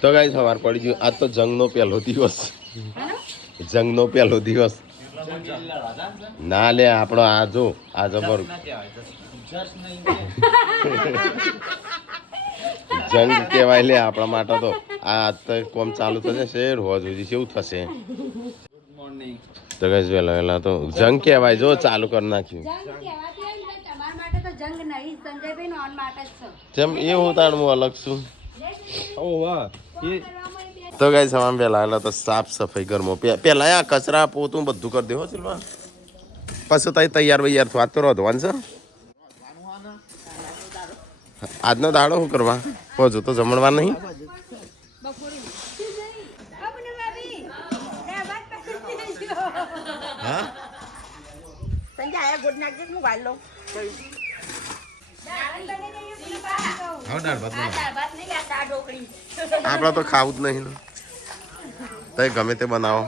તો ગાઈસ સવાર પડી ગયું. આજ તો જંગનો પહેલો દિવસ. જંગનો પહેલો દિવસ ના લે આપણો આ જો આ જબર જંગ કહેવાય લે આપણા માટે તો. આ તો કોમ ચાલુ થશે શેર હોવા જોઈએ કેવું થશે. તો ગાઈસ વેલા વેલા તો જંગ કહેવાય જો ચાલુ કરી નાખ્યું. જેમ એવું તાણ હું અલગ છું. તો ગાઈસ સવાર વેલા વેલા તો સાફ સફાઈ ઘરમાં પેલા આ કચરા પોતું બધું કરી દેવો સિલ્વા પછી તઈ તૈયાર વૈયાર થવા તો રોધવાનું છે. આજનો દાડો શું કરવા હજુ તો જમણવા નહીં. હા આપડે તો ખાવું જ નહીં. તઈ ગમે તે બનાવો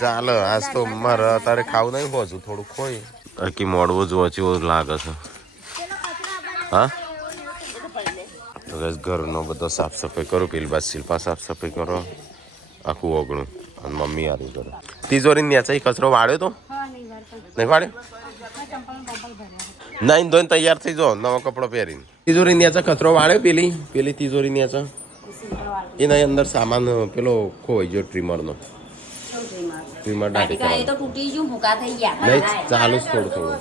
ચાલો. આજ તો મારે તારે ખાવું નહીં હોજુ થોડું ખોઈ અરકી મોડવું જોવા જેવું લાગે છે. હા તો ઘરનો બધો સાફ સફાઈ કરો. પેલી બાદ શિલ્પા સાફ સફાઈ કરો આખું ઓગણું અને મમ્મી આરું કરે. તિજોરી નેચા કચરો વાળ્યો તો નહીં વાળ્યો નહીં ધોઈને તૈયાર થઈ જાઓ નવો કપડો પહેરીને. તિજોરી નેચા કચરો વાળ્યો પેલી તિજોરી નેચા એના અંદર સામાન પેલો ખોવાઈ ગયો ટ્રીમરનો. ટ્રીમર ડાટી નહીં ચાલુ જ થોડું થોડું.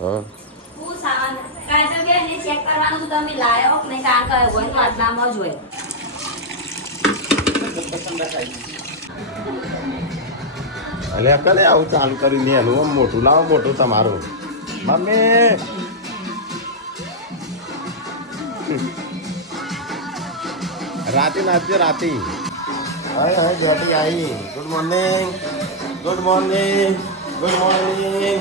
હા અલે કને આવું ચાલુ કરીને એનું મોટું લાવો મોટું તમારું મમ્મી. રાતે નાચજો રાતે. હા હા બેટી આવી. Good morning good morning good morning.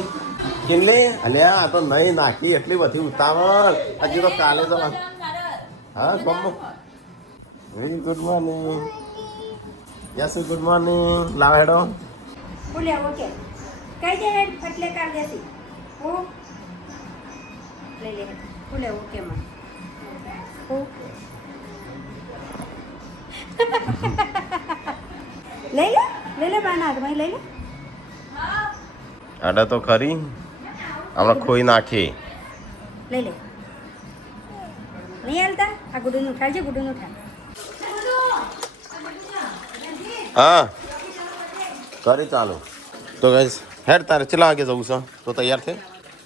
કિમલી અલ્યા આ તો નહીં નાખી એટલી બધી ઉતાવળ હજી તો કાલે તો. હા મમ્મો very good morning. Yes good morning. લાવ હેડો બોલે ઓકે કઈ દે એટલે કર દેતી ઓ લે લે બોલે ઓકે માં લે બાના ભાઈ લઈ લે. આડા તો ખરી હમણાં ખોઈ નાખી. લઈ લે નહીં હાલતા આ ગુડુનું ઉઠાડજે ગુડુનું ઉઠાડ. હા કરી ચાલો. તો ગાઈસ હેડ તારે કેટલા વાગે જવું છે તો તૈયાર થઈ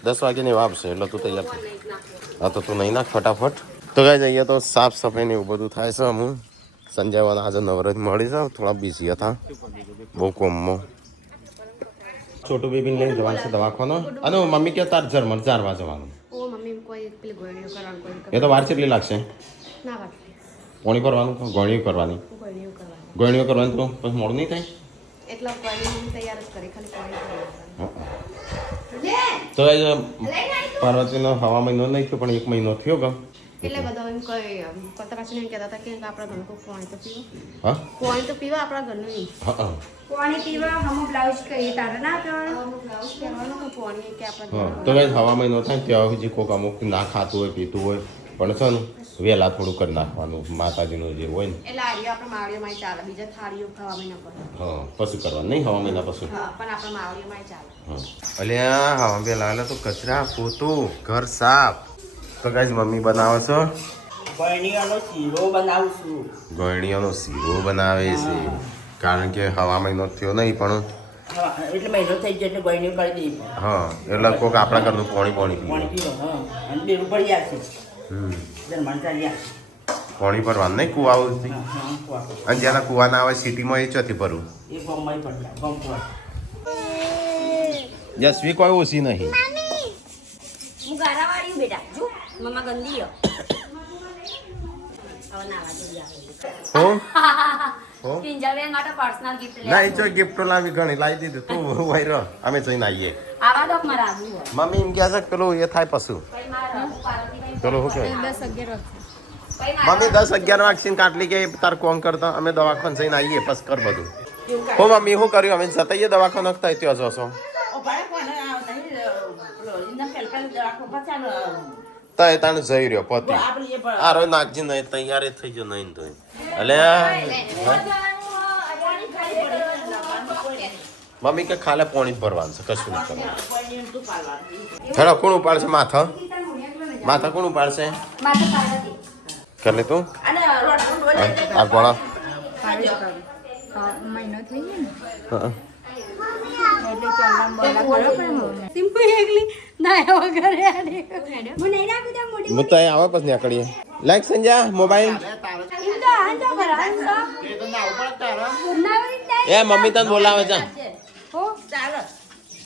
10 વાગે ને આવશે એટલે તું તૈયાર થઈ. હા તો તું નહીં નાખ ફટાફટ. તો ગાઈસ અહીંયા તો સાફ સફાઈ ને એવું બધું થાય છે. હું સંજયવાળા આજે નવરાજ મળી જાવ થોડા બિઝી હતા બહુ કોમમાં. છોટું બેબીને લઈને જવાનું છે દવાખાનો. અને મમ્મી કે તાર જર્મન 4 વાગે જવાનું. એ તો વાર કેટલી લાગશે પોણી કરવાનું ગોળીઓ કરવાની ગોળીઓ કરવાની તો પછી મોડું નહીં થાય. તો પાર્વતીનો હવા મહિનો નહીં થયો પણ 1 મહિનો થયો ગયો. એટલે બધા એમ કહે કરતા પાછું એમ કહેતા હતા કે આપણા ઘરનું પાણી તો પીવો. હા પાણી તો પીવા આપણા ઘરનું. હા પાણી પીવા હમું બ્લાઉઝ કહીએ તારે ના બ્લાઉઝ પહેરવાનું તો પાણી કે આપણે હા તો ગાઈસ હવા મહિનો થાય ત્યાં સુધી કોક અમુક ના ખાતું હોય પીતું હોય પણ છે ને વહેલા થોડું કરી નાખવાનું માતાજીનું જે હોય ને એટલે આડીઓ આપણે માવડીઓમાં ચાલે બીજા થાળીઓ ખાવા મહિના પર. હા પછી કરવાનું નહીં હવા મહિના પછી. હા પણ આપણે માવડીઓમાં ચાલે. હા અલ્યા હવા વહેલા તો કચરા પોતું ઘર સાફ. તો ગાઈસ મમ્મી બનાવે છે ગળણીઓનો શીરો બનાવું છું. ગળણીઓનો શીરો બનાવે છે કારણ કે હવા મહિનો થયો નહીં પણ એટલે મહિનો થઈ ગયો એટલે ગળણીઓ કરી દઈ. હા એટલે કોક આપણા ઘરનું પાણી પાણી પીવો હા અને બેરું પડી આવશે. જર્મન ચાલ્યા પાણી ભરવાનું નહીં કુવાઓથી. અને જ્યાંના કુવા ના આવે સિટીમાં એ ચોથી ભરવું. એ ગમમાં પડતા ગમ પર યશવી કોઈ ઓછી નહીં. હું ગારાવાળી બેટા જો મમ્મા ગંદી હો હવે નાવા જોઈએ હો હો કિંજલબેન માટે પર્સનલ ગિફ્ટ લે. ના એ જો ગિફ્ટ લાવી ઘણી લાવી દીધું તું હોય રહો અમે જઈને આવીએ. આવા દોક મારા આબુ હો મમ્મી એમ કહે છે પેલું એ થાય પશુ ભાઈ મારા પાર્વતીભાઈ પેલું શું કહેવાય 10-11 મમ્મી 10-11 વાગસીને કાટલી કે તાર કોમ કરતા અમે દવાખાને જઈને આવીએ પસ કર બધું. હો મમ્મી શું કર્યું અમે જતાઈએ દવાખાને થાય ત્યાં જશો. તય તાણ જઈ રહ્યો પતિ આપણે એ પણ આ રો નાખજી નહીં તૈયાર જ થઈ ગયો નહીં તો એટલે મમ્મી કે ખાલે પાણી ભરવાનું છે કશું નહીં કરવાનું હેડો કોણ ઉપાડશે માથા માથા કોણ ઉપાડશે માથે પાર્વતી. કર લે તું અને રોટ આ ગોળા મહિનો થઈ ગયો હા. ને એટલે ચાલવાનું બોલા કરો પણ સિમ્પલ એકલી ના વગર આને હું નહીં રાખું તો મોટી હું તો અહીં આવે પછી નીકળીએ લાઈક સંજા મોબાઈલ ઈમ તો આન તો કરા આન તો ના હોય એ મમ્મી તને બોલાવે છે હો ચાલો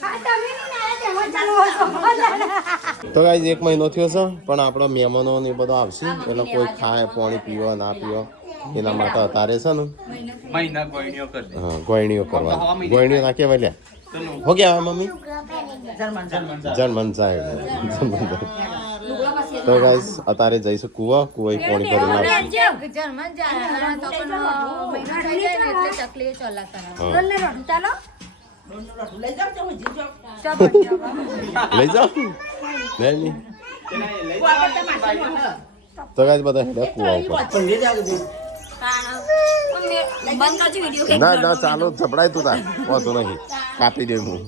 હા તમે નહીં ના તેમાં ચાલો તો ગાઈઝ 1 મહિનો થયો છે પણ આપણા મહેમાનો ને એ બધો આવશે એટલે કોઈ ખાય પાણી પીવા ના પીવા એના માટે અતારે છે ને મહિના ગોયણીઓ કરી દે હા ગોયણીઓ કરવાની ગોયણીઓ ના કેવાય લ્યા હો ગયા મમ્મી જન્મન સાહેબ તો ગાઈઝ અતારે જઈશું કુવા પાણી ભરીને આવશું જર્મન જાય તો પણ મહિનો થઈ જાય ને એટલે ચકલી ચોલા કરે હા. રોલ રોડ ચાલો લઈ જાવ તો હું જીજો લઈ જાઓ નહીં તો ગાઈઝ બધા હેડે કુવા ઉપર પણ લઈ જાવ તો બંધ કરજો વિડિયો ના ના ચાલો જબડાય તું તાર વાંધો નહીં કાપી દે હું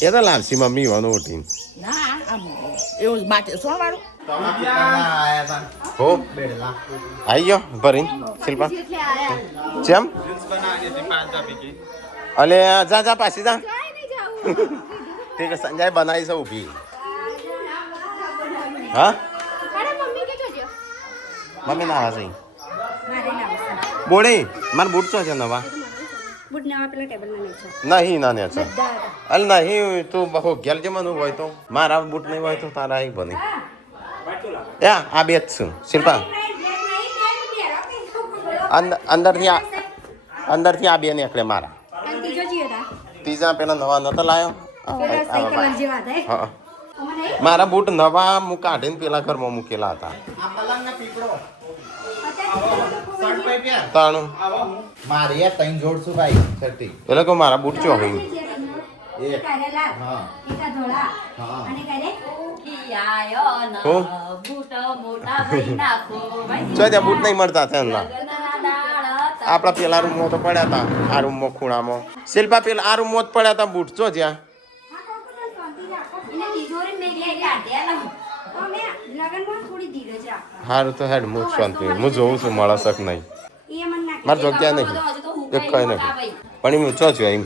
એ તો લાવશી મમ્મી વાનો ઉઠીને ના આમ એવું માટે શું વાળું હો આવી ગયો ભરીને શિલ્પા ચેમ અલે જા જા પાછી જા ઠીક છે સંજય બનાવી છે ઊભી હા મમ્મી ના આવે બોડી મારે બૂટ છો છે નવા બુટ ના પેલા ટેબલ ના નહીં છે નહીં ના ને છે અલ નહીં તું બહુ ગેલ જમવાનું હોય તો મારા બૂટ નહીં હોય તો તારા એક બની યા આ બે જ છું શિલ્પા અંદરથી આ બે નીકળે મારા ત્રીજો જીયો તા ત્રીજા પેલા નવા નતો લાયો પેલા સાયકલ જેવા હતા હા મારા બૂટ નવા હું કાઢીને પેલા ઘરમાં મૂકેલા હતા તાણું મારી આ ત્રણ જોડ છું ભાઈ છઠ્ઠી એટલે કે મારા બૂટ ચો હોય એક. કારેલા હા. એકા ધોળા હા. અને કારે હું જો ત્યાં બૂટ નહીં મળતા ત્યાં આપણા પેલા રૂમમાં તો પડ્યા હતા આ રૂમમાં ખૂણામાં શિલ્પા પેલા આ રૂમમાં જ પડ્યા હતા બૂટ જો જ્યાં એને તિજોરી મેં લઈ કાઢ્યા અમે લગનમાં થોડી ધીરજ રાખ સારું તો હેડ હું જ શાંતિ હું જોઉં છું મળે શક નહીં એ મન ના મારે જગ્યા નહીં એક કઈ નથી પણ એમ ચો છું એમ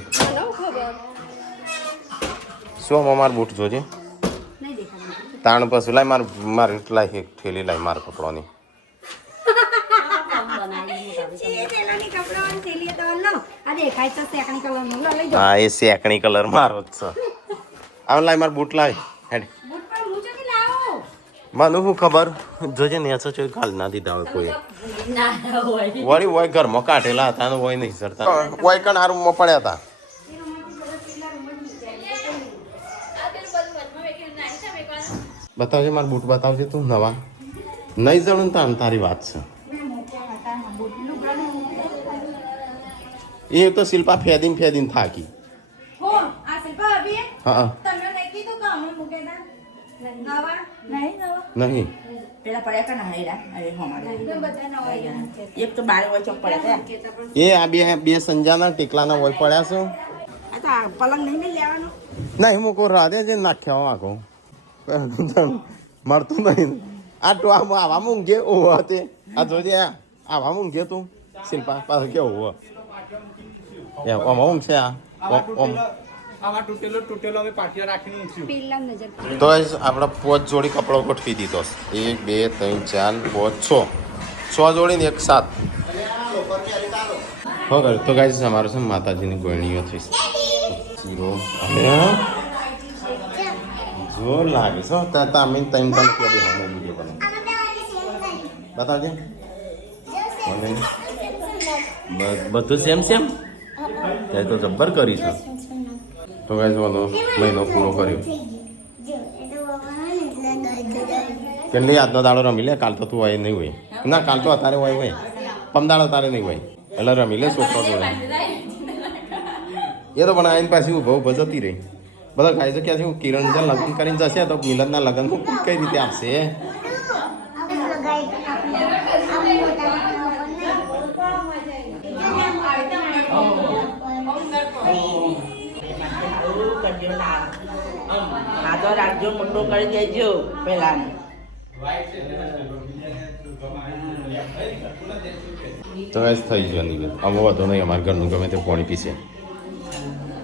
શું મારા બૂટ જોજે નહીં દેખાતું તાણ પછી લાય મારે લાય એક ઠેલી લાય મારા કપડાની એ તેલાની કપડાં થેલી તો લો આ દેખાય તો સેકણી કલરનું લો લઈ જાઓ હા એ સેકણી કલર મારો જ છે આમ લાય મારા બૂટ લાય હેડ બૂટ પર હું ચોથી લાવો મને શું ખબર જોજે ને એસો ચોઈ કાલ ના દીધા હોય કોઈ વળી હોય ઘરમાં કાઢેલા હતા ને હોય નહીં સરતા હોય કણ આ રૂમમાં પડ્યા હતા બતાવજે મારા બૂટ બતાવજે તું નવા નહીં જણું ને તાન તારી વાત છે એ તો શિલ્પા ફેદીને થાકી હો આ શિલ્પા અભી હા તમે નહીં કીધું કે અમે મૂકેલા નવા નહીં નવા નહીં પેલા પડ્યા કે ના હેડા અરે હમારે તો બધા નવા અહીંયા એક તો બારે હોય ચોક પડ્યા હતા એ આ બે સંજાના ટીકલાના હોય પડ્યા છે આ તો આ પલંગ નહીં ને લેવાનો નહીં મૂકો રાધે છે નાખ્યા આખો મળતું નહીં આ તો આવા મૂંઘે ઓવો તે આ જોજે આવા મૂંઘે તું શિલ્પા પાસે કેવું હોવ એમ આમાં ઊંઘ છે આ આમાં તૂટેલો અમે પાટિયા રાખીને ઊંઘ્યું પેલા નજર તો આપણે 5 જોડી કપડો ગોઠવી દીધો 1 2 3 4 5 6 જોડી ને એક સાત હવે તો ગાઈસ અમારે છે માતાજીની ગોળણીઓ થઈ જીરો જોર લાગે છે તમે તને કે વિડીયો બતાવજે બધું સેમ એ તો જબ્બર કરી છે તો ગાઈસ વાલો મહિનો પૂરો કર્યો કેટલી આજનો દાડો રમી લે કાલ તો તું હોય નહીં હોય ના કાલ તો અત્યારે હોય પમદાડો તારે નહીં હોય એટલે રમી લે છોકરો જોડે એ તો પણ આઈને પાછી ઊભો ઊભો જતી રહી બધા ખાય છે ક્યાંથી હું કિરણ જ્યાં લગ્ન કરીને જશે તો મિલનના લગ્ન કઈ રીતે આપશે આ તો રાખજો મોટો કરી દેજો પેલા તો ગાઈસ થઈ ગયો નિવેદ આમ વધુ નહીં અમારા ઘરનું ગમે તે પાણી પીશે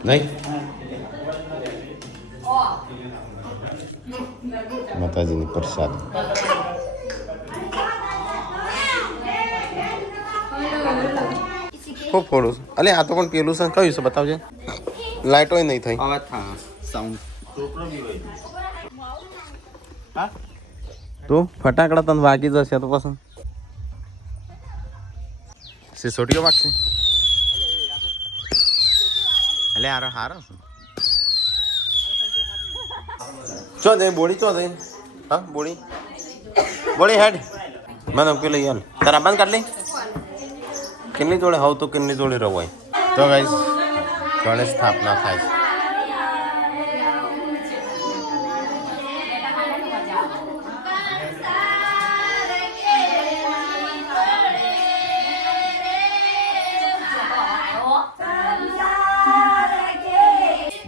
નહીં માતાજીની પ્રસાદ ખૂબ ફોડું અલે આ તો પણ પેલું છે કયું છે બતાવજે લાઇટો નહીં થઈ અવાજ થા સાઉન્ડ તું ફટાકડા તને વાગી જશે તો પસંદ સિસોટીઓ વાગશે એટલે હારો હારો ચો જઈ બોડી ચો જઈ હા બોડી બોડી હેડ મને પેલી યાર તારા બંધ કાઢ લે કેટલી જોડે હોવ તો કેટલી જોડે રવાય તો ગાઈસ ગણેશ સ્થાપના થાય છે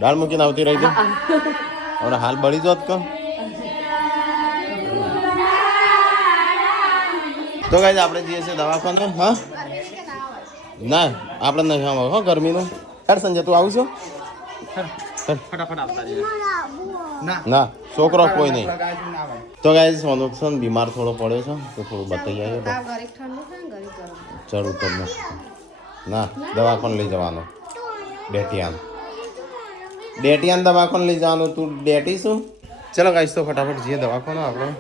દાળ મૂકીને આવતી રહી હતી હવે હાલ બળી જોત કો તો ગાઈસ આપણે જઈએ છીએ દવાખાને હા ના આપણે નહીં આવો હો ગરમીનું હેડ સંજય તું આવું છો ફટાફટ આવતા રહીએ ના છોકરો કોઈ નહીં તો ગાઈસ સોનુક્ષન બીમાર થોડો પડ્યો છે તો થોડું બતાવી આવ્યો તાવ ઘડીક ઠંડુ થાય ને ઘડીક ગરમ ચડ ઉતર ના દવાખાને લઈ જવાનું ડેટિયાન દવાખાને લઈ જવાનું તું ડેટી શું ચલો ગાઈસ તો ફટાફટ જઈએ દવાખાને આપણે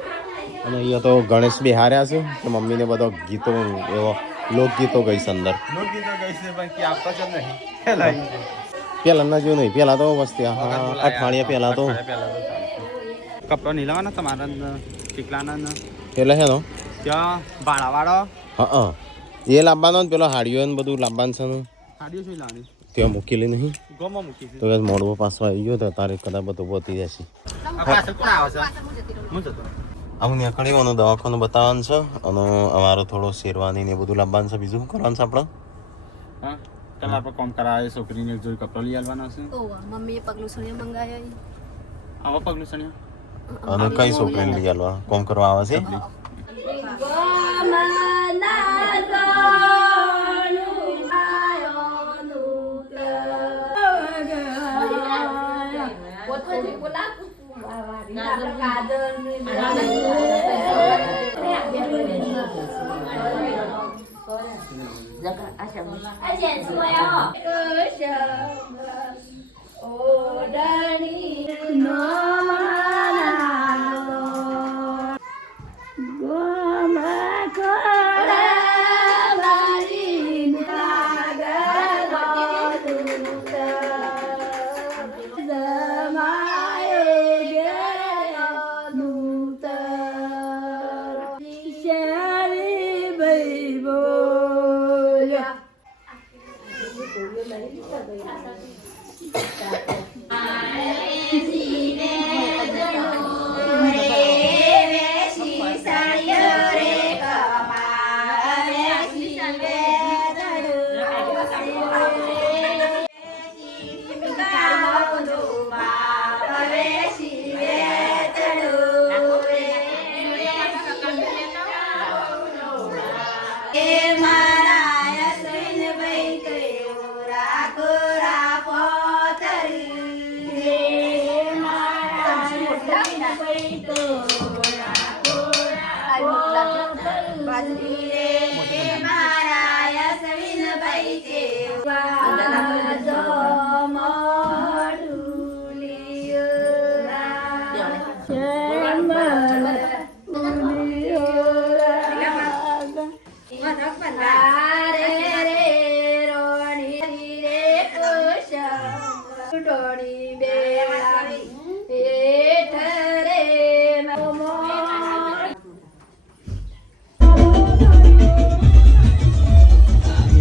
અને અહીંયા તો ગણેશ બિહાર્યા છે કે મમ્મીને બધો ગીતો એવો લોકગીતો ગઈ છે અંદર પહેલાંના જેવું નહીં પહેલાં તો વસ્તી અઠવાડિયા પહેલાં તો કપડો નહીં લેવાના તમારા ચીકલાના પેલા છે નો ત્યાં ભાડાવાળો હા એ લાવવાનો ને પેલો હાડીઓ ને બધું લાવવાનું છે ને સાડીઓ શું લાવવાની ત્યાં મૂકેલી નહીં ગોમાં મૂકી તો મોડવો પાછો આવી ગયો તો તારે કદાચ બધું પહોંચી જશે આવું નીકળ્યું દવાખાનું બતાવવાનું છે અને અમારો થોડો શેરવાની ને બધું લાવવાનું છે બીજું શું કરવાનું છે આપણે હા ચાલ આપણે કોમ કરાવે છોકરીને જોઈ કપડો લઈ આવવાના છે મમ્મીએ પગલું સણિયા મંગાવ્યા આવો પગલું સણિયા અને કઈ છોકરીને લઈ આવવા કોમ કરવા આવે છે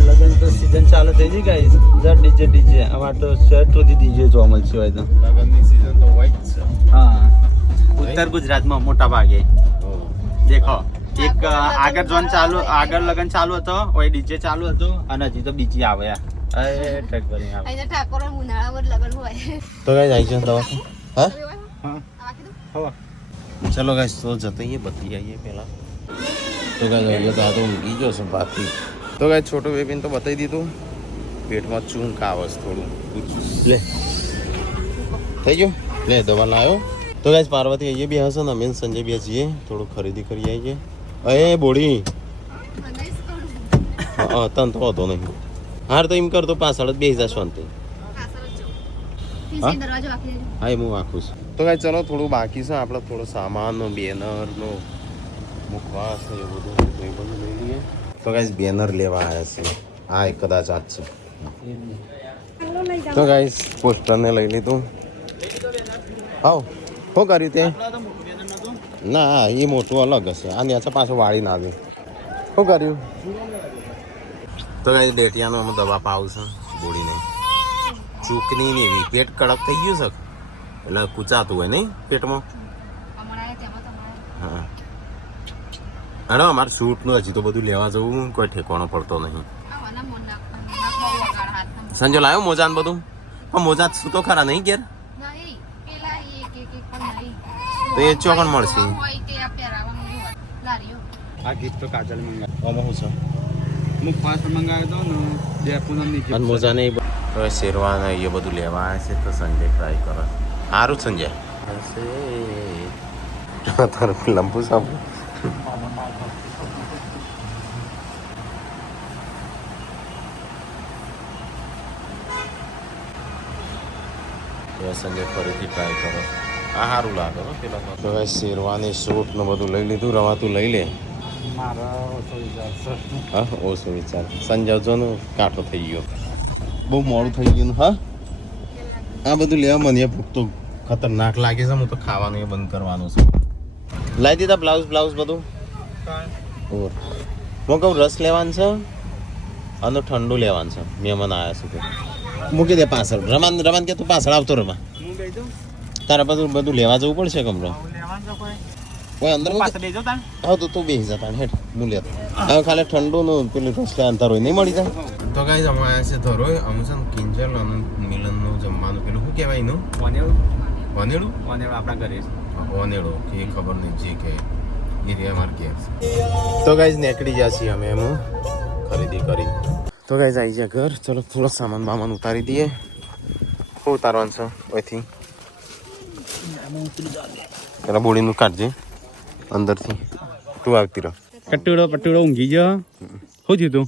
લગ્ન તો સીઝન ચાલુ થઈ ગઈ ગાઈસ ડીજે ડીજે અમાર તો શર્ટ સુધી ડીજે જોવા મળશે હોય તો લગનની season તો હોય જ છે. હા ઉત્તર ગુજરાતમાં મોટા ભાગે દેખો એક આગળ જોન ચાલુ આગળ લગન ચાલુ હતો ઓય ડીજે ચાલુ હતો અને હજી તો બીજી આવે એ ટ્રેક કરી આવે અહીંયા ઠાકોર ઉનાળામાં લગન હોય તો ગાઈસ આવી જાઓ દવા હા હા આવા કીધું હવા ચલો ગાઈસ તો જઈએ બધી આવીએ પહેલા તો ગાઈસ અહીંયા તો આ તો ઊંઘી ગયો છે બાકી તો ગાઈસ છોટું બેબીને તો બતાવી દીધું પેટમાં ચૂંક આવે છે થોડું લે થઈ ગયું લે દવા લાવ્યો તો ગાઈસ પાર્વતી અહીંયા બી હશે ને અમે સંજય બી જઈએ થોડું ખરીદી કરી આવીએ એ બોડી હા તન તો હતો નહીં હાર તો એમ કરતો પાછળ જ બેસી જા શાંતિ હા? દરવાજો વાકી દેજો હા એ હું વાંખું છું તો કાંઈ ચલો થોડું બાકી છે આપણે થોડો સામાનનો બેનરનો મૂકવા છે એ બધું લઈ લઈએ તો ગાઈસ બેનર લેવા આવ્યા છે હા એ કદાચ આ જ છે તો ગાઈસ પોસ્ટરને લઈ લીધું હાવ શું કર્યું તે ના એ મોટું અલગ હશે આ નેચા પાછું વાળી ના દે શું કર્યું તો ગાઈસ ડેટિયાનું અમે દવા પાવું છે બોડીને ચૂકની ને એવી પેટ કડક થઈ ગયું છે એટલે કૂચાતું હોય નહીં પેટમાં હમણાં તેમાં તમારે હા અરે અમારે શૂટનું હજી તો બધું લેવા જવું કોઈ ઠેકાણો પડતો નહીં આવાના મોન નાખવાના બહુ વગાડ હાથ સંજો લાવ્યો મોજા ને બધું પણ મોજા શું તો ખરા નહીં ઘેર નહીં પેલા એક પણ નહીં તો એ ચોકણ મળશે હોય તે આ પહેરાવાનું હોય લારીઓ આ ગીત તો કાજલ મંગાવ્યો આમાં શું હું ફાસ્ટ મંગાવ્યો હતો ને બે પૂનમ ની છે અને મોજા નહીં હવે શેરવાને એ બધું લેવા આવ્યા છે તો સંજય ટ્રાય કરો સારું સંજય તારું લંબુ સાંભળું સંજય ફરીથી ટ્રાય કરો આ સારું લાગે હો પેલા તો હવે શેરવાની સૂટ ને બધું લઈ લીધું રવાતું લઈ લે મારા ઓછો વિચાર છે હા ઓછો વિચાર સંજય જો ને કાંઠો થઈ ગયો બહુ મોડું થઈ ગયું હા આ બધું લેવા મને ભૂખ તો ખતરનાક લાગે છે હું તો ખાવાનું એ બંધ કરવાનું છે લાવી દીધા બ્લાઉઝ બધું ઓર હું કહું રસ લેવાનું છે અને ઠંડુ લેવાનું છે મહેમાન આવ્યા છે મૂકી દે પાછળ રમાન કે તું પાછળ આવતો રમા હું ગઈ તો તારા બધું લેવા જવું પડશે કમરો લેવાનું તો કોઈ ઓય અંદર પાછળ બેજો તા હા તો તું બેસી જા હેઠ હું લેતો હવે ખાલી ઠંડુનું પેલું રસ લે અંતર હોય નહીં મળી જાય તો ગાઈસ અમે આવ્યા છે ધરોય અમે છે ને કિંજલ અને મિલનનું જમવાનું પેલું શું કહેવાય એનું વનેડું આપણા ઘરે વનેડું કે ખબર નહીં જે કે એ રે અમારે ઘેર છે તો ગાઈસ નીકળી ગયા છીએ અમે એમ ખરીદી કરી તો ગાઈસ આવી ગયા ઘર ચલો થોડો સામાન બામાન ઉતારી દઈએ શું ઉતારવાનું છે ઓયથી પેલા બોડીનું કાઢજે અંદરથી તું આવતી રહો પટ્ટુડો ઊંઘી ગયો શું થયું તું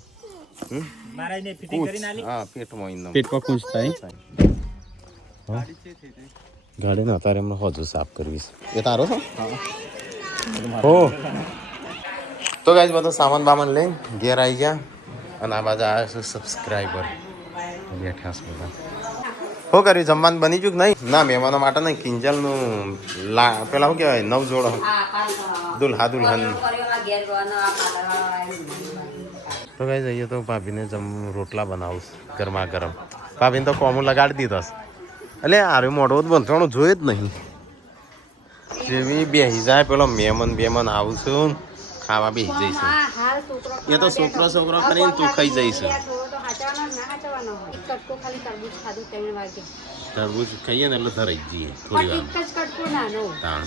હા પેટમાં ઇન્દમ પેટમાં ખુશ થાય ગાડીને અત્યારે એમને હજુ સાફ કરવી છે એ તારો છે હો તો ગાઈસ બધો સામાન બામાન લઈને ઘેર આવી ગયા અને આ બાજુ આવ્યા છે સબસ્ક્રાઈબર બેઠા છે બધા શું કર્યું જમવાનું બની ગયું કે નહીં ના મહેમાનો માટે નહીં કિંજલનું પેલા શું કહેવાય નવ જોડો દુલ્હા દુલ્હન તો ગાઈસ અહીંયા તો ભાભીને રોટલા બનાવું ગરમા ગરમ ભાભીને તો કોમું લગાડી દીધો છે એટલે આરે મોઢો બંધાણું જોયું જ નહીં જેવી બેસી જાય પેલો મહેમાન આવું છું ખાવા બેસી જઈશું એ તો છોકરો કરીને તું ખાઈ જઈશું તરબૂચ ખાઈએ ને એટલે ધરાઈ જઈએ થોડી વાર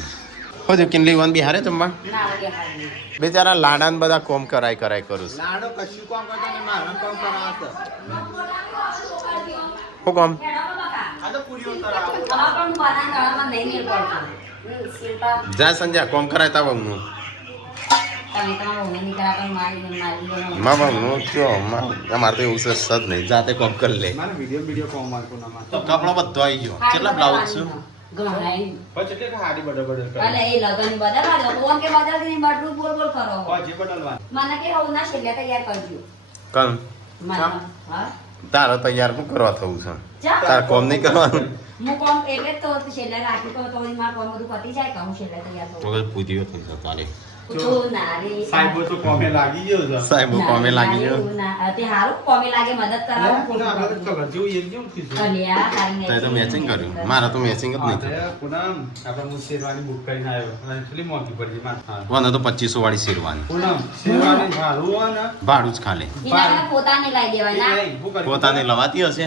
હો જો કિનલી વન બિહારે જમવા બેચારા લાડાને બધા કોમ કરાય કરું છું લાડો કશું કામ કરતો ને મારા કામ કરાવતો શું કામ જા સંજ્યા કોમ કરાય તા બમનું માં બમનું કયો અમારે તો એવું છે સદ નહીં જાતે કોમ કરી લે મારે વિડિયો કોમ મારકો ના માર તો કપડો બધો આવી ગયો કેટલા બ્લાઉઝ છે પછી કે હાડી બડબડ અલે એ લગન બધા કોણ કે બધા ની બડું બોલ કરો જે બદલવા મને કે હું ના છેલ્લે તૈયાર કરજો કન મને હા તારે તૈયાર શું કરવા થવું છે જા. તારે કોમ નહીં કરવાનું હું કોમ એટલે તો છેલ્લે રાખી તો મારા કોમ બધું પતી જાય કે હું છેલ્લે તૈયાર થઉં વગર પૂછ્યો થઈ જતો તારે સાહેબો તો કોમે લાગી ગયો છે. સાહેબ કોમે લાગી ગયો તે હારું કોમે લાગે મદદ કરાવો પૂનમ આપણે તો કલર જેવું એક જેવું થયું છે. અલ્યા તારી તારે તો મેચિંગ કર્યું મારા તો મેચિંગ જ નહીં થયું. આપણે પૂનમ આપણે હું શેરવાની બુક કરીને આવ્યો અને એટલી મોંઘી પડી મારે. હા. મને તો 2500 વાળી શેરવાની પૂનમ શેરવાની સારું હોય ને ભાડું જ ખાલી એના પોતાને લાવી દેવાય ના નહીં, શું કર્યું? પોતાને લવાતી હશે.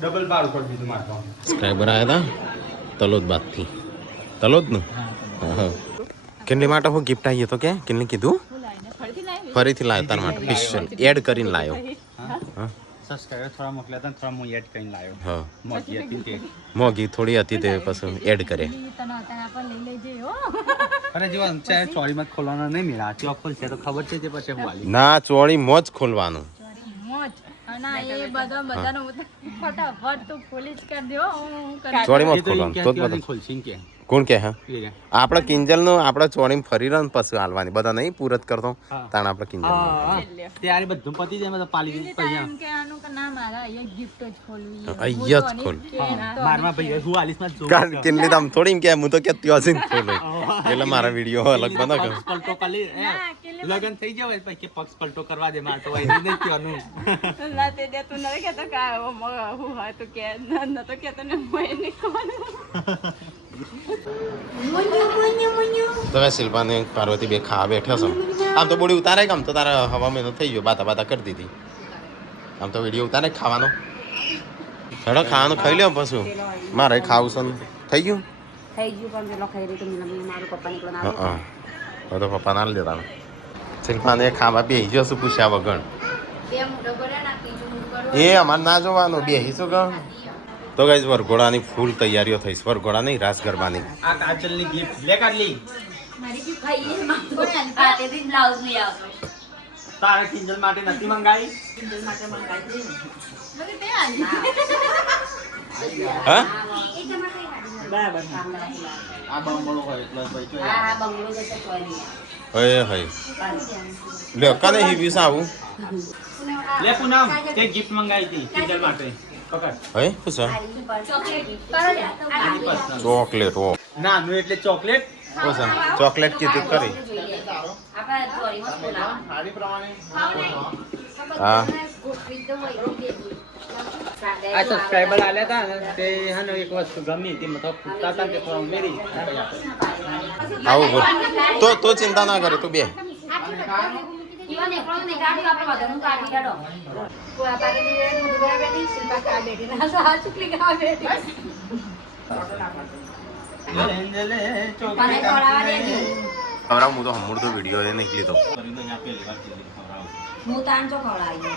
ડબલ ભાડું કરી દીધું મારે તો. સબસ્ક્રાઈબર આવ્યા હતા તલોદ બાદથી તલોદ ને હા કેટલી માટે હું ગિફ્ટ આવી તો કે કેટલી કીધું ફરીથી લાવ્યો તાર માટે સ્પેશિયલ એડ કરીને લાવ્યો હા સબસ્ક્રાઈબર થોડા મોકલ્યા હતા ને થોડા હું એડ કરીને લાવ્યો. હા મોંઘી હતી તે. મોંઘી થોડી હતી તે પછી એડ કરે અરે જીવા ચાહે ચોરીમાં જ ખોલવાના નહીં મેળા ચોક ખોલશે તો ખબર છે તે પછી હું વાલી. ના ચોળી મોજ ખોલવાનું ચોળીમાં જ ખોલવાનું તો જ બધા ખોલશે એમ કે. કોણ કે હા એ રે. આપણે કિંજલ નું આપણે ચોળી ફરી રહ્યો ને પછી હાલવાની બધા નહીં પૂરત કરતો હા. તાણ આપણે કિંજલ હા, ત્યારે બધું પતી જાય બધા પાલી પૈસા અહીંયા જ ખોલ મારમાં ભાઈ હું આલીસમાં જ જોઉં કારણ છું. કેટલી દામ થોડી એમ કે હું તો કે ત્યાં જઈને ખોલું એટલે મારા વિડીયો અલગ બનાવ પક્ષ પલટો કરી લગન થઈ જાય પછી કે પક્ષ પલટો કરવા દે મારે તો વહી નહીં ત્યાંનું. તો હવે શિલ્પાને પાર્વતી બે ખાવા બેઠા છો આમ તો બોડી ઉતારે કે આમ તો તારા હવા મહિનો થઈ ગયો બાતા બાતા કરી દીધી આમ તો વિડીયો ઉતારે ખાવાનો હેડો ખાવાનું ખાઈ લ્યો પછી મારે ખાવું છે ને. થઈ ગયું થઈ ગયું પણ પેલો ખાઈ રહી તો મારું પપ્પા નીકળો ના હા હા તો પપ્પા ના લેતા શિલ્પાને ખાવા બેસી જશું પૂછ્યા વગર બે મોટો કરે ના ત્રીજું મોટું કરો એ અમારે ના જોવાનું બેસીશું ગણ તો ગાઈઝ વરઘોડાની ફૂલ તૈયારીઓ થઈ છે વરઘોડા નહીં રાસ ગરબાની આ કાજલની ગિફ્ટ લે કાઢલી મારી બી ખાઈ આ તેથી બ્લાઉઝ નહીં આવતો તારા કિંજલ માટે નથી મંગાવી. કિંજલ માટે મંગાવી હા એ તમારે બરાબર. આ બંગલો હોય એટલે ભાઈ જો હા હા બંગલો જશે કોઈ નહીં હય હય લ્યો કાને હિવ્યુસ આવું લે પૂનમ તે ગિફ્ટ મંગાવી હતી કિંજલ માટે. પકડ. હય શું છે ચોકલેટ ઓ નાનું એટલે ચોકલેટ. શું છે ચોકલેટ કીધું કરી હા આ સબસ્ક્રાઇબર આલ્યા હતા ને તે હનો એક વસ્તુ ગમી હતી મતલબ પૂછતા હતા કે થોડા ઉમેરી. આવું બોલ તો ચિંતા ના કરે તું બે ખવડાવ હું તો હમણાં તો વિડીયો એ નહીં લીધો હું તાન ચો ખવડાવી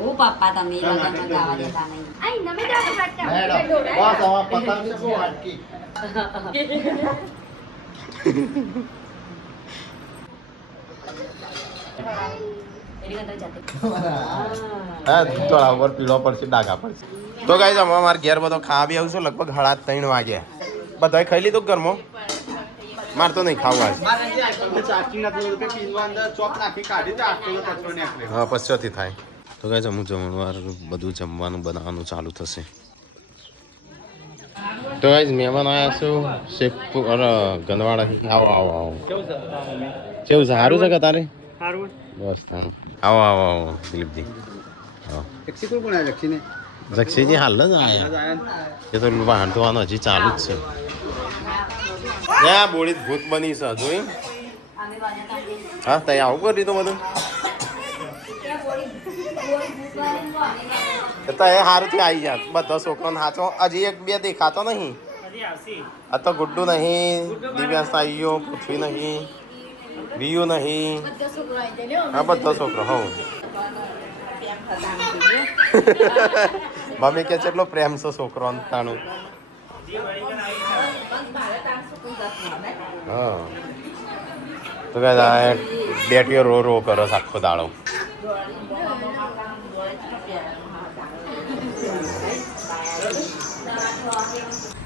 ઓ પપ્પા તમે લગનમાં ગાવા દેતા નહીં હા થોડા ઉપર પીળો પડશે ડાઘા પડશે તો ગાઈઝ અમે અમારા ઘેર બધો ખાવા બી આવશું લગભગ 3:30 વાગ્યા બધાએ ખાઈ લીધું ઘરમાં મારે તો નહીં ખાવું આજ હા પછીથી થાય તો ગાઈઝ અમુક જમણવાર બધું જમવાનું બનાવવાનું ચાલુ થશે તો ગાઈઝ મહેમાન આવ્યા છું શેખપુર ગંદવાડા આવો આવો આવો કેવું છે સારું છે કે તારે બસ હા આવો આવો આવો દિલીપજી જક્ષીજી હાલ જ આયા એ તો વાહન ધોવાનું હજી ચાલુ જ છે ત્યાં બોળી ભૂત બની છે જોઈ હા તઈ આવું કરી દીધું બધું તો એ સારુંથી આવી જાત બધા છોકરાને હાચો હજી એક બે દેખાતો નહીં આ તો ગુડ્ડુ નહીં દિવ્યાંશ આવી ગયો પૃથ્વી નહીં વિયુ નહીં હા બધા છોકરો હો મમ્મી કે કેટલો પ્રેમ છે છોકરો તાણું હા તો કે બેટીઓ રો રો કરો આખો દાડો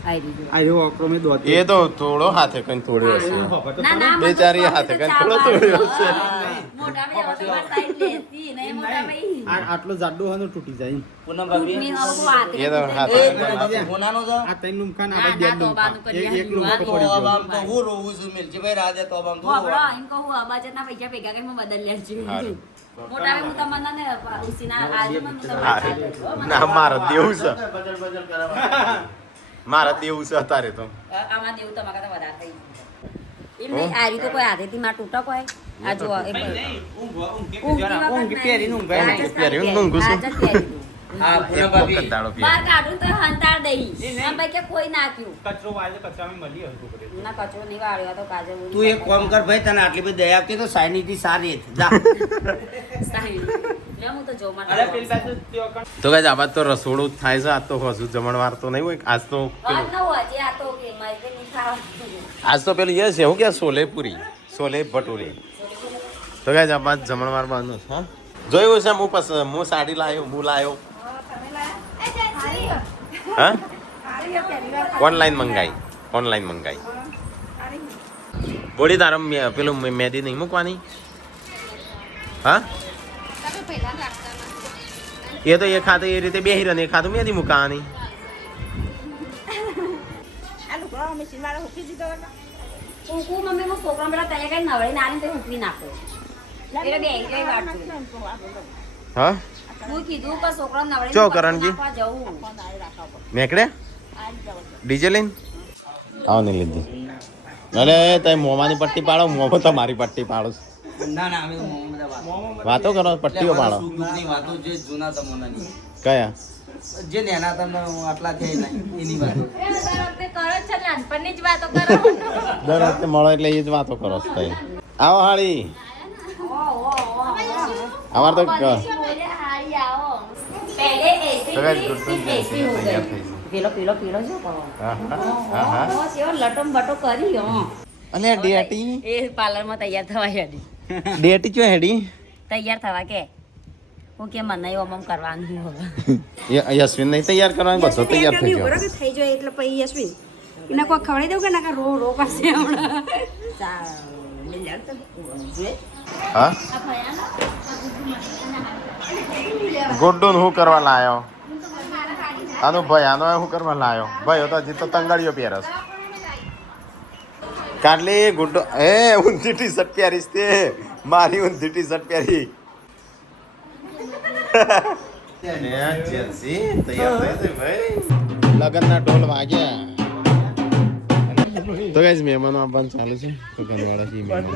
આયરી જો. આયો ઓકરો મેં દોત એ તો થોડો હાથે કઈ થોડ્યો હશે ના ના બેચારી હાથે કઈ થોડો થોડ્યો હશે મોટા ભાઈ હવે તો મારી સાઈડ લેતી નહીં મોટા ભાઈ આટલો જાડો હનો તૂટી જાય પૂનમ ભાભી મી હવે વાત એ તો હાથે કોનાનો છે આ તૈન લુમખાન ના, આપણે ના, તો બાનું કરી એક આલ્યું. લુમખો તો પડી હવે ગયો આમ તો હું રોવું છું મિલજીભાઈ રાજે તો હવે આમ થોડું હોબળો એમ કહું અબાજતના પૈસા ભેગા કરીને બદલ લેજો હારું. મોટા ભાઈ હું તમને ને ઉસીના આજે મને તમને ના મારે દેવું છે મારે દેવું છે અત્યારે તો આમાં દેવું તમારા કરતા વધારે થઈ એમ નહીં આરી તો કોઈ હાથેથી માં તૂટક હોય આ જો એ પહેરીને ઊંઘાય પહેર્યું ને ઊંઘું છું. હા એક પૂનમ ભાભી વખત દાડો પીવો. બાર કાઢું તો હંતાળ દઈ આમ ભાઈ કે કોઈ નાખ્યું કચરો વાળે કચરામાં મળી હલકું કરે ના કચરો નહીં વાળ્યો તો કાજે તું એક કામ કર ભાઈ તને આટલી બધી દયા આપતી તો સાઈનીથી સારી હતી જા હું તો જો અરે પેલી બાજુ ત્યો કણ તો ગાઈસ આબાદ તો રસોડું જ થાય છે આજ તો હજુ જમણવાર તો નહીં હોય આજ તો પેલું ન હોય જે આ તો કે મારે કે નહીં ખાવાનું આજ તો પેલું એ છે હું કે છોલે પૂરી છોલે ભટુરી તો ગાઈસ આબાદ જમણવાર બાંધું હા જોયું છે હું સાડી લાવ્યો હું લાવ્યો હા ઓનલાઈન મંગાઈ બોડી તારમ પેલું મેદી નહીં મૂકવાની હા એ તો એ ખાતે એ રીતે બેહી રહે એ ખાતું મેદી મૂકવાની હું મમ્મી હું છોકરા પેલા તૈયાર કરી નવળી નાની તો હુકવી નાખો એટલે બે એટલે વાટતું હા હું કીધું કે છોકરા નવળી ચો કરણજી? જવું મેકડે ડીજે લઈને આવ ને લીધી અરે તે મોમાની પટ્ટી પાડો મોમો તમારી પટ્ટી પાડો ના ના અમે તો મોમાં બધા વાતો કરો પટ્ટીઓ પાડો સુખ દુઃખની વાતો જે જૂના જમાનાની કયા જે નેના તમને આટલા થઈ નહીં એની વાતો નાનપણની જ વાતો કરો દર વખતે મળો એટલે એ જ વાતો કરો છો તઈ. આવો હાળી અમાર તો તો guys, good to meet you. તૈયાર થઈ ગઈ. પેલો પેલો પેલો શું કરો હા, હા, હા. સેવો લટમ બટો કરી અલે ડેટી એ પાર્લરમાં તૈયાર થવા હેડી ડેટી ચો હેડી તૈયાર થવા કે હું કે મને ઓમ કરવાનું હવે યશ્વિન નહીં તૈયાર કરવાનું બધો તૈયાર થઈ ગયો થઈ જાય એટલે પછી યશવી એને કોઈ ખવડાવી દઉં કે ના રો રો પાસે હમણાં હા ગુડ્ડુ હું કરવા લાયો આનો ભાઈ આનો શું કરવા લાયો ભાઈ તો હજી તો તંગાડીઓ પહેરસ કાટલી ગુડ્ડુ એ ઊંધી ટી શર્ટ પહેરીશ તે મારી ઊંધી ટી શર્ટ પહેરી લગનના ઢોલ વાગ્યા તો ગાઈસ મહેમાનો આવવાનું ચાલુ છે તો ઘરવાળા છે મહેમાનો